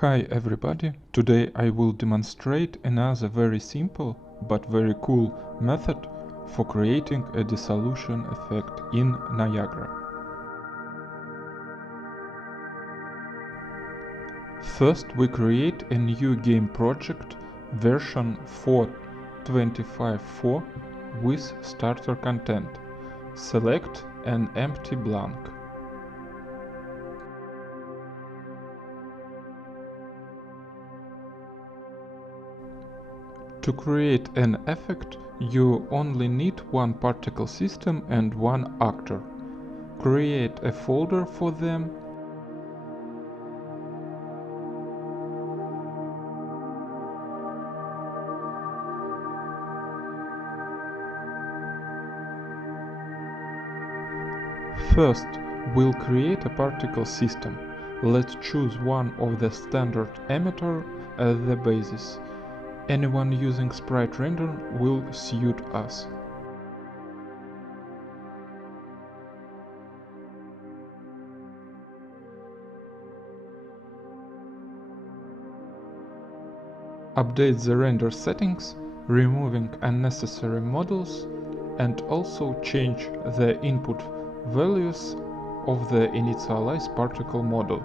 Hi everybody, today I will demonstrate another very simple but very cool method for creating a dissolution effect in Niagara. First we create a new game project version 4.25.4 with starter content. Select an empty blank. To create an effect, you only need one particle system and one actor. Create a folder for them. First, we'll create a particle system. Let's choose one of the standard emitter as the basis. Anyone using sprite render will suit us. Update the render settings, removing unnecessary models, and also change the input values of the initialized particle model.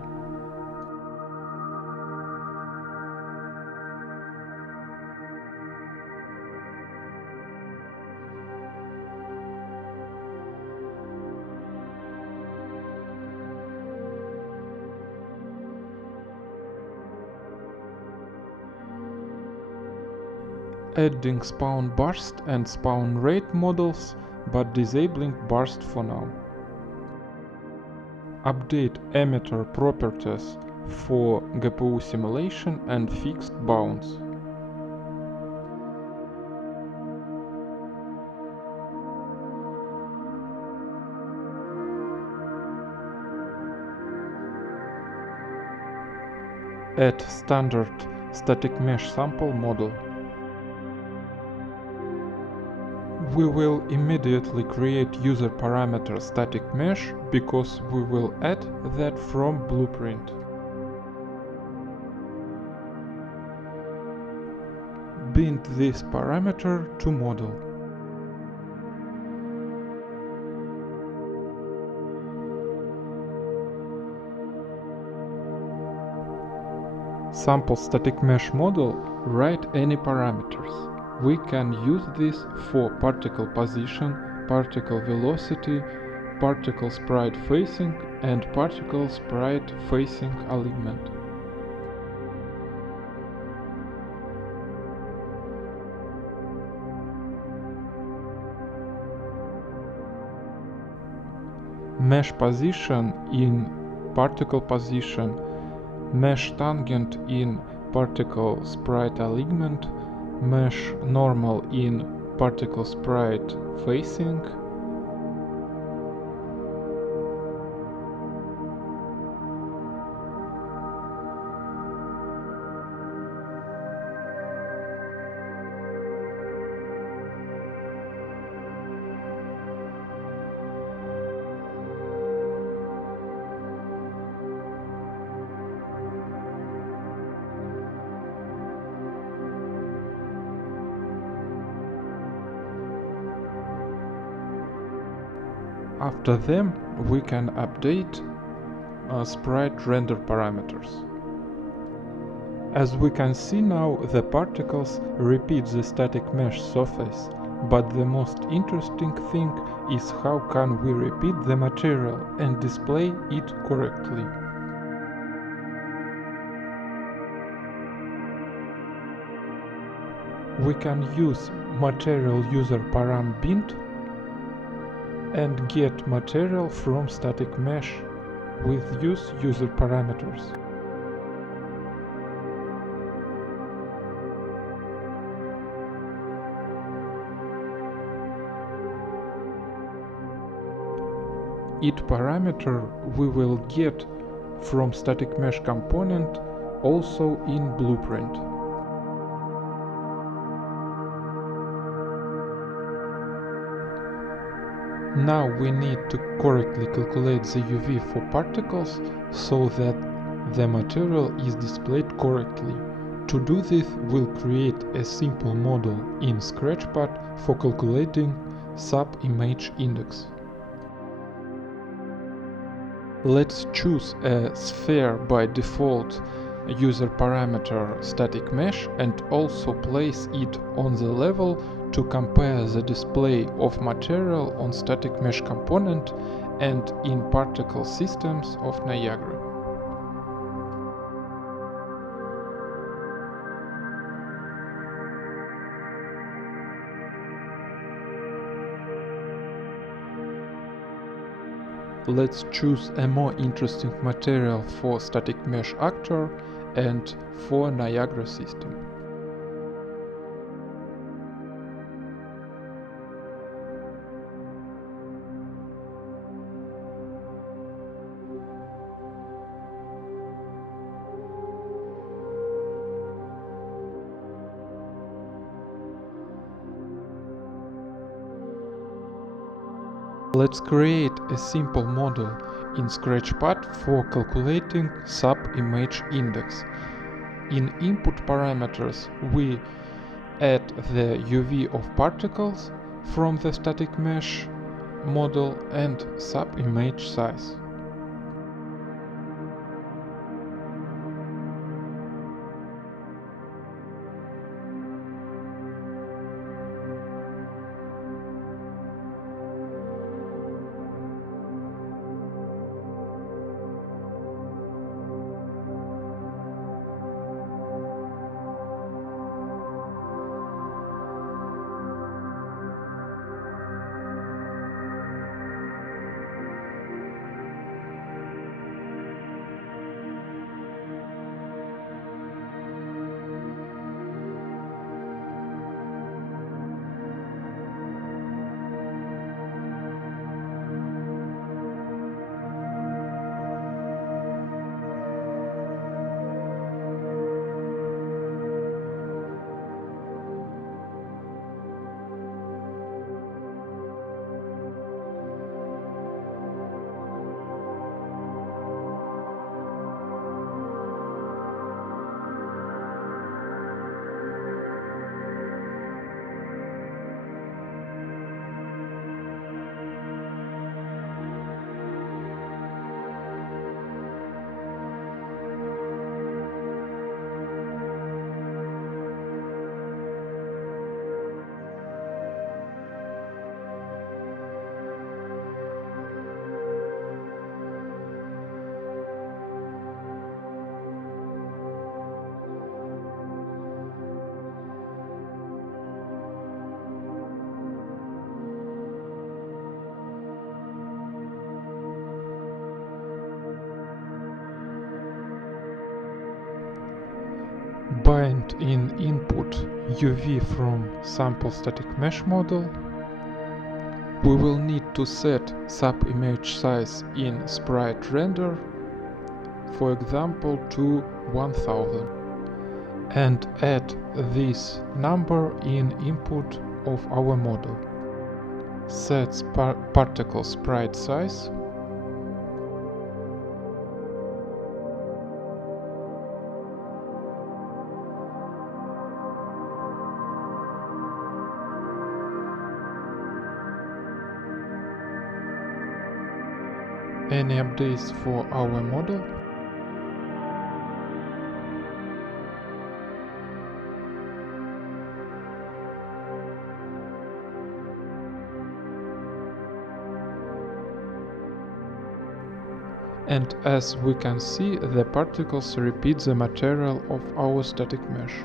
Adding spawn burst and spawn rate models, but disabling burst for now. Update emitter properties for GPU simulation and fixed bounds. Add standard static mesh sample model. We will immediately create user parameter static mesh because we will add that from blueprint. Bind this parameter to model. Sample static mesh model, write any parameters. We can use this for particle position, particle velocity, particle sprite facing, and particle sprite facing alignment. Mesh position in particle position, mesh tangent in particle sprite alignment, mesh normal in particle sprite facing, After them, we can update sprite render parameters. As we can see now, the particles repeat the static mesh surface, but the most interesting thing is how can we repeat the material and display it correctly. We can use material user param bind and get material from static mesh with use user parameters. It parameter we will get from static mesh component also in blueprint. Now we need to correctly calculate the UV for particles so that the material is displayed correctly. To do this, we'll create a simple model in Scratchpad for calculating sub-image index. Let's choose a sphere by default user parameter static mesh and also place it on the level to compare the display of material on static mesh component and in particle systems of Niagara. Let's choose a more interesting material for static mesh actor and for Niagara system. Let's create a simple model in Scratchpad for calculating sub-image index. In input parameters, we add the UV of particles from the static mesh model and sub-image size. Bind in input UV from sample static mesh model. We will need to set sub-image size in sprite render, for example to 1000, and add this number in input of our model. Set particle sprite size. Any updates for our model? And as we can see, the particles repeat the material of our static mesh.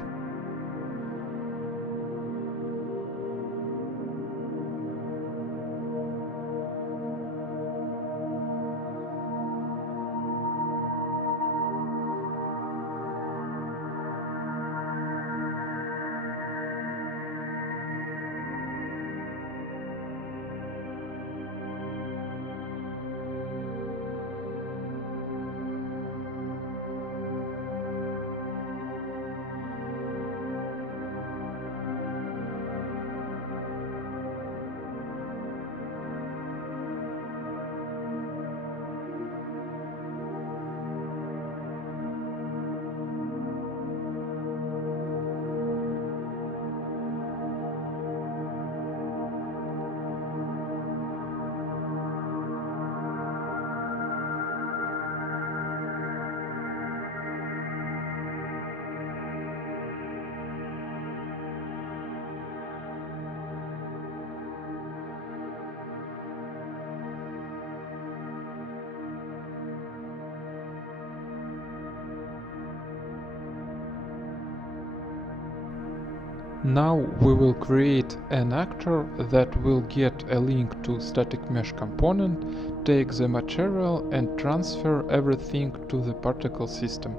Now we will create an actor that will get a link to static mesh component, take the material and transfer everything to the particle system.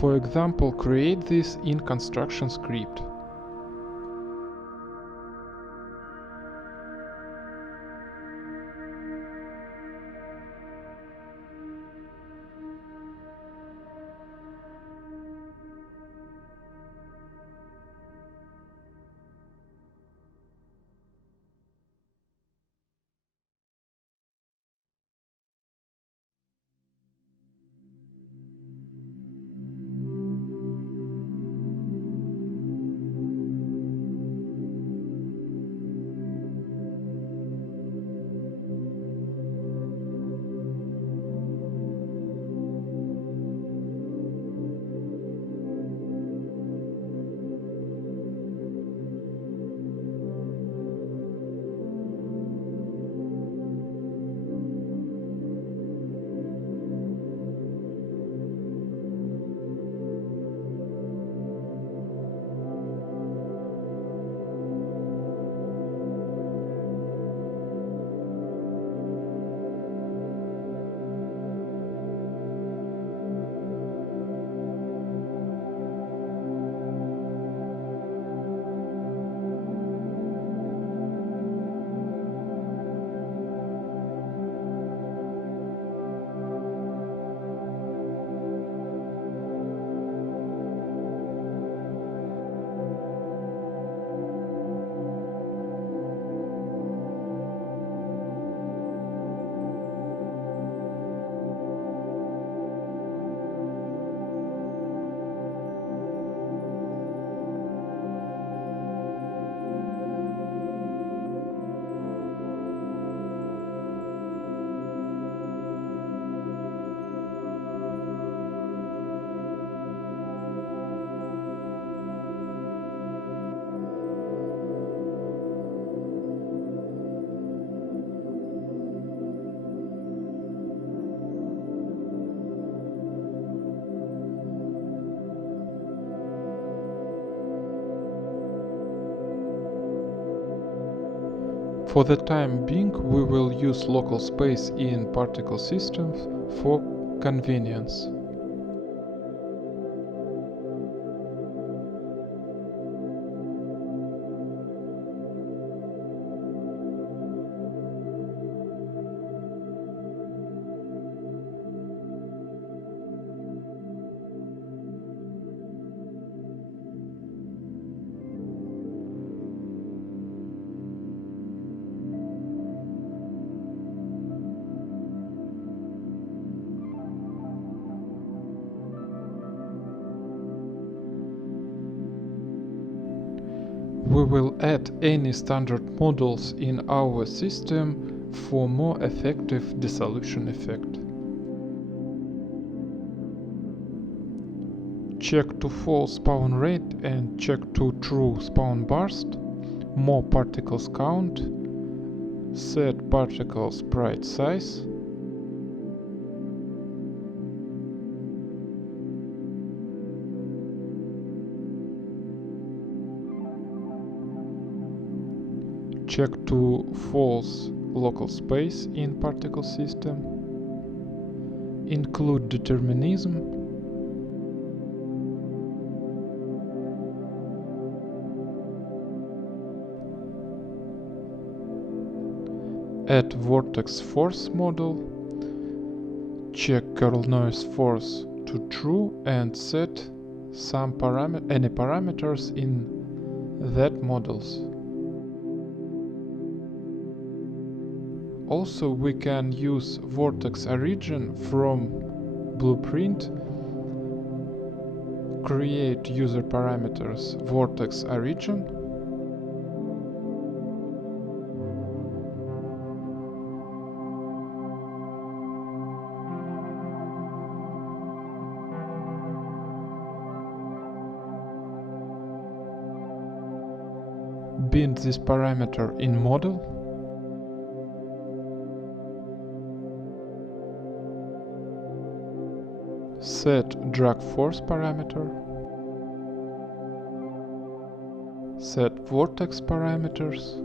For example, create this in construction script. For the time being, we will use local space in particle systems for convenience. We will add any standard models in our system for more effective dissolution effect. Check to false spawn rate and check to true spawn burst, more particles count, set particle sprite size, check to false local space in particle system, include determinism, add vortex force model, check curl noise force to true and set any parameters in that models. Also, we can use vortex origin from blueprint, create user parameters vortex origin, bind this parameter in model, set drag force parameter, set vortex parameters.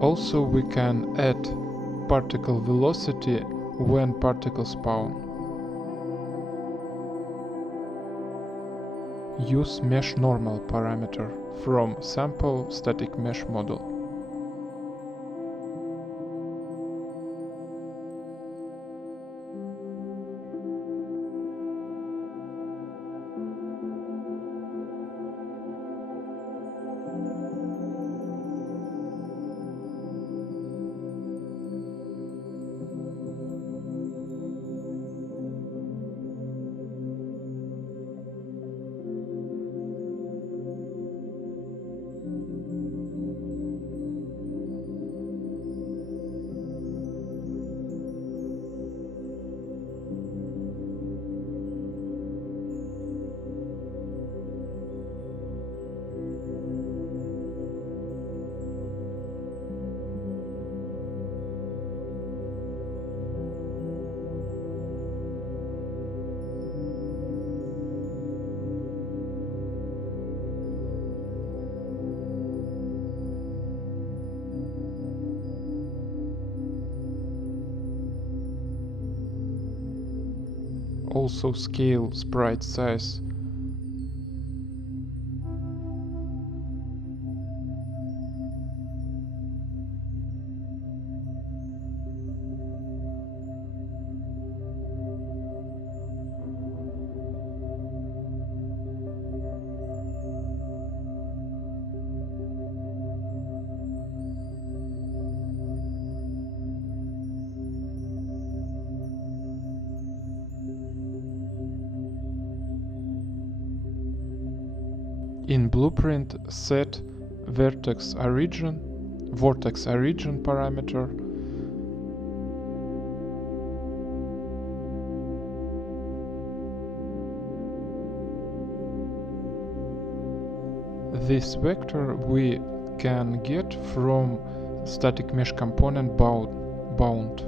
Also, we can add particle velocity when particles spawn. Use mesh normal parameter from sample static mesh model. Also scale sprite size. In blueprint, set vortex origin parameter. This vector we can get from static mesh component bound.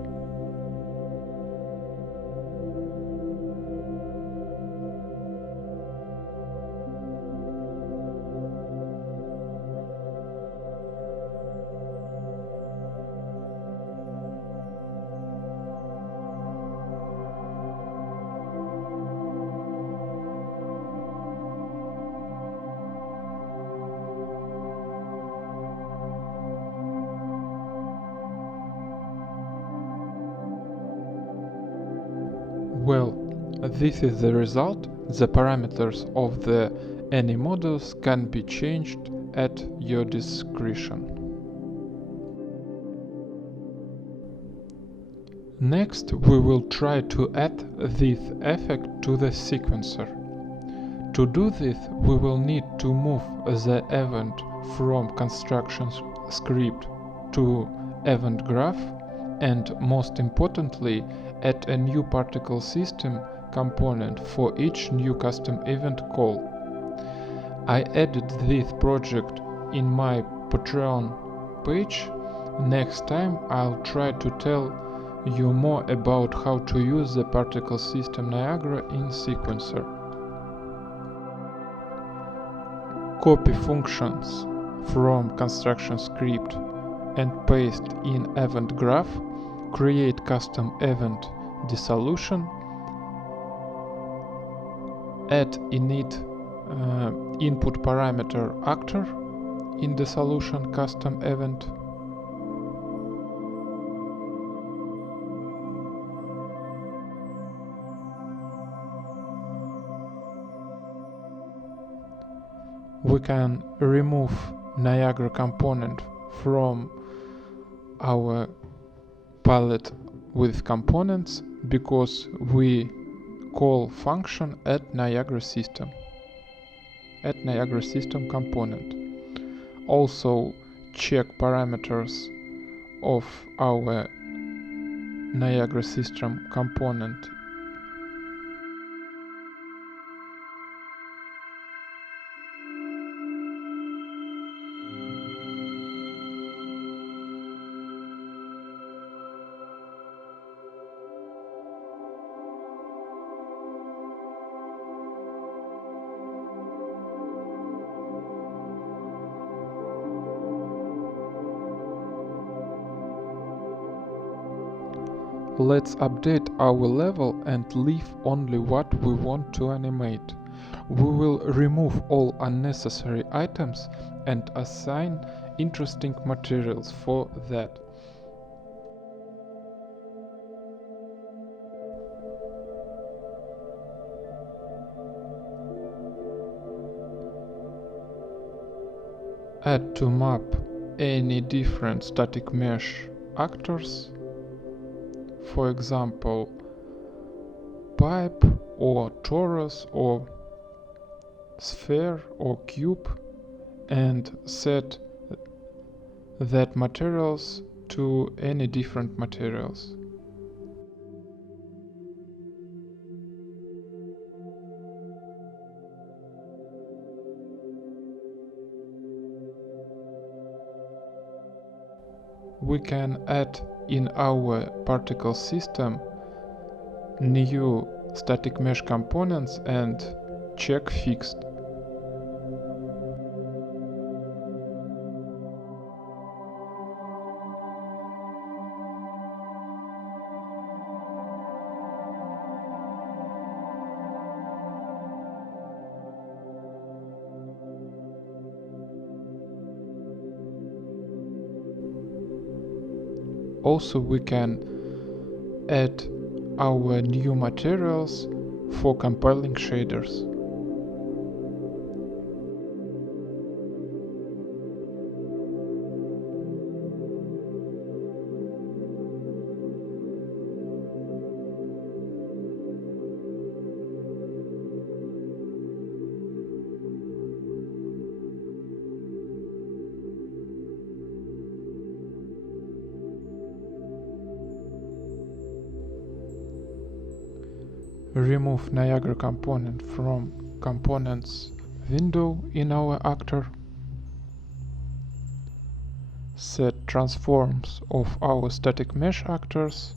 Well, this is the result. The parameters of the any models can be changed at your discretion. Next, we will try to add this effect to the sequencer. To do this, we will need to move the event from construction script to event graph, and most importantly, add a new particle system component for each new custom event call. I added this project in my Patreon page. Next time I'll try to tell you more about how to use the particle system Niagara in sequencer. Copy functions from construction script and paste in event graph. Create custom event dissolution. Add init input parameter actor in dissolution custom event. We can remove Niagara component from our palette with components because we call function add Niagara system component. Also check parameters of our Niagara system component. Let's update our level and leave only what we want to animate. We will remove all unnecessary items and assign interesting materials for that. Add to map any different static mesh actors. For example, pipe or torus or sphere or cube, and set that materials to any different materials. We can add in our particle system new static mesh components and check fixed. Also, we can add our new materials for compiling shaders. Remove Niagara component from components window in our actor. Set transforms of our static mesh actors.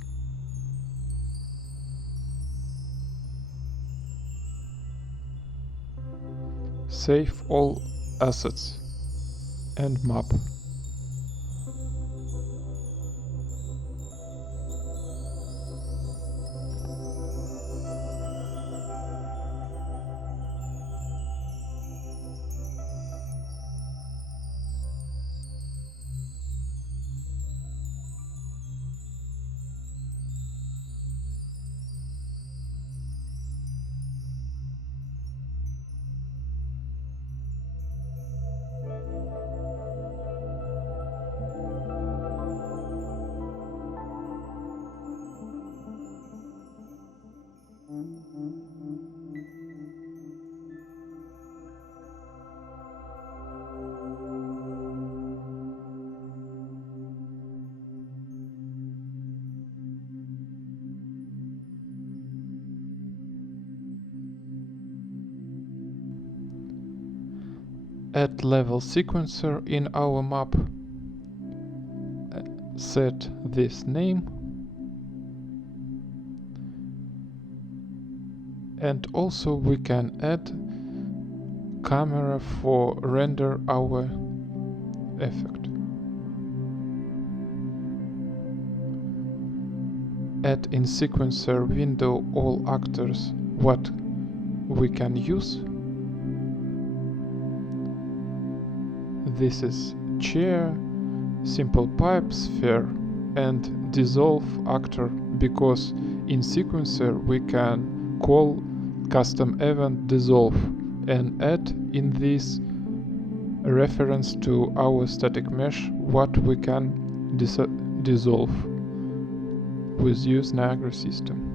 Save all assets and map. Add level sequencer in our map. Set this name. And also we can add camera for render our effect. Add in sequencer window all actors what we can use. This is chair, simple pipe, sphere, and dissolve actor, because in sequencer we can call custom event dissolve and add in this reference to our static mesh what we can dissolve with use Niagara system.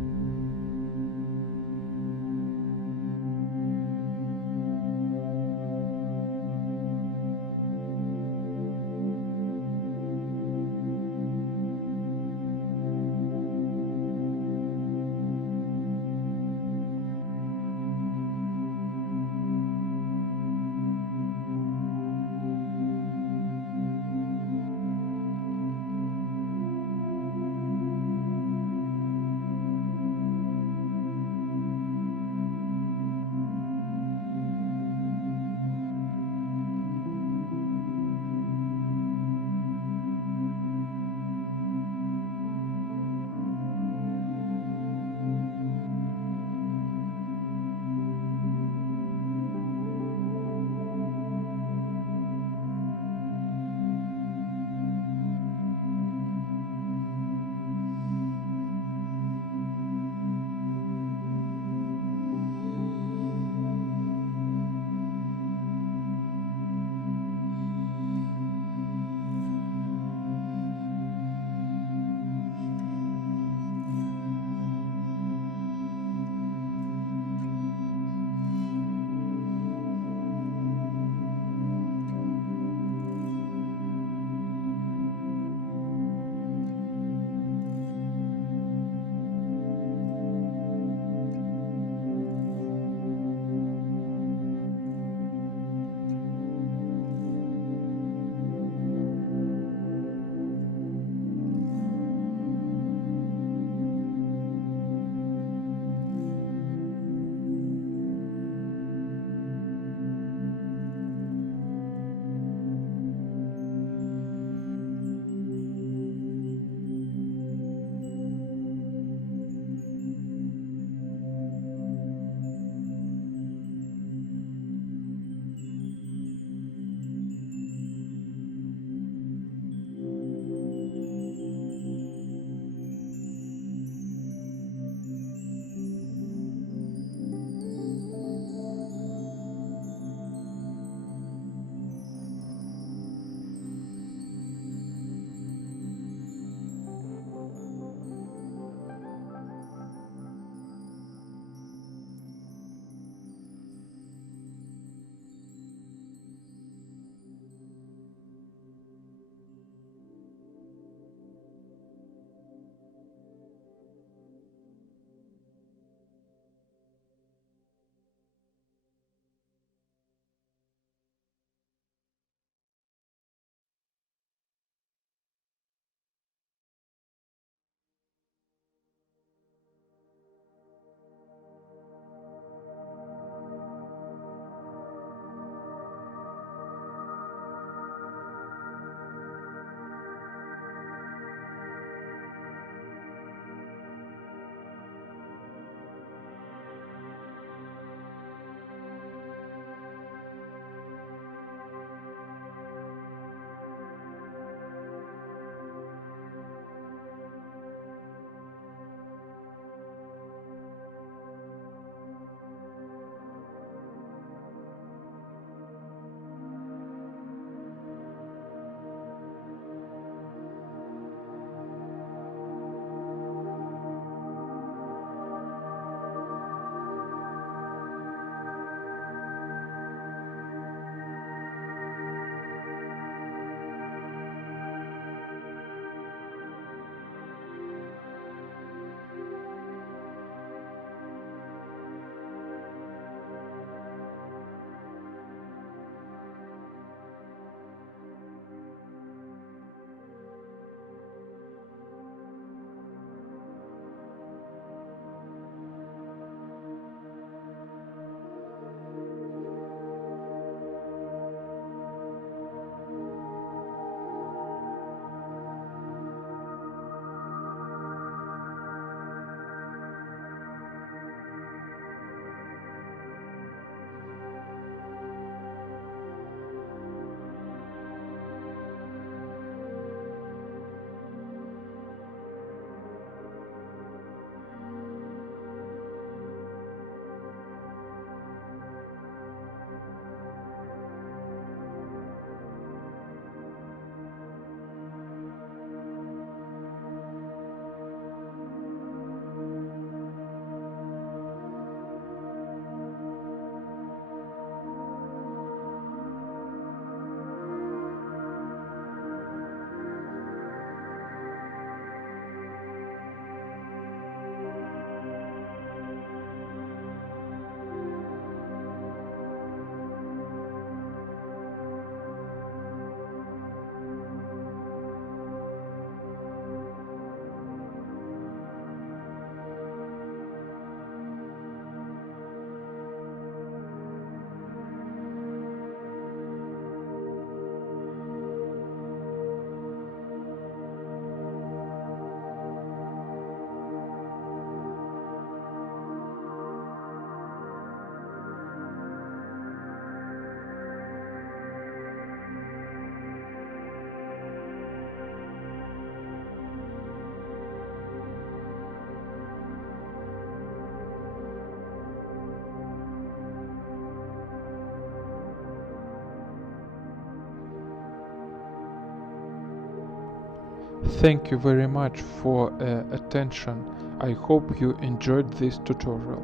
Thank you very much for attention. I hope you enjoyed this tutorial.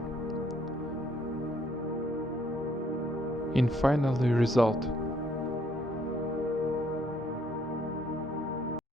In final result,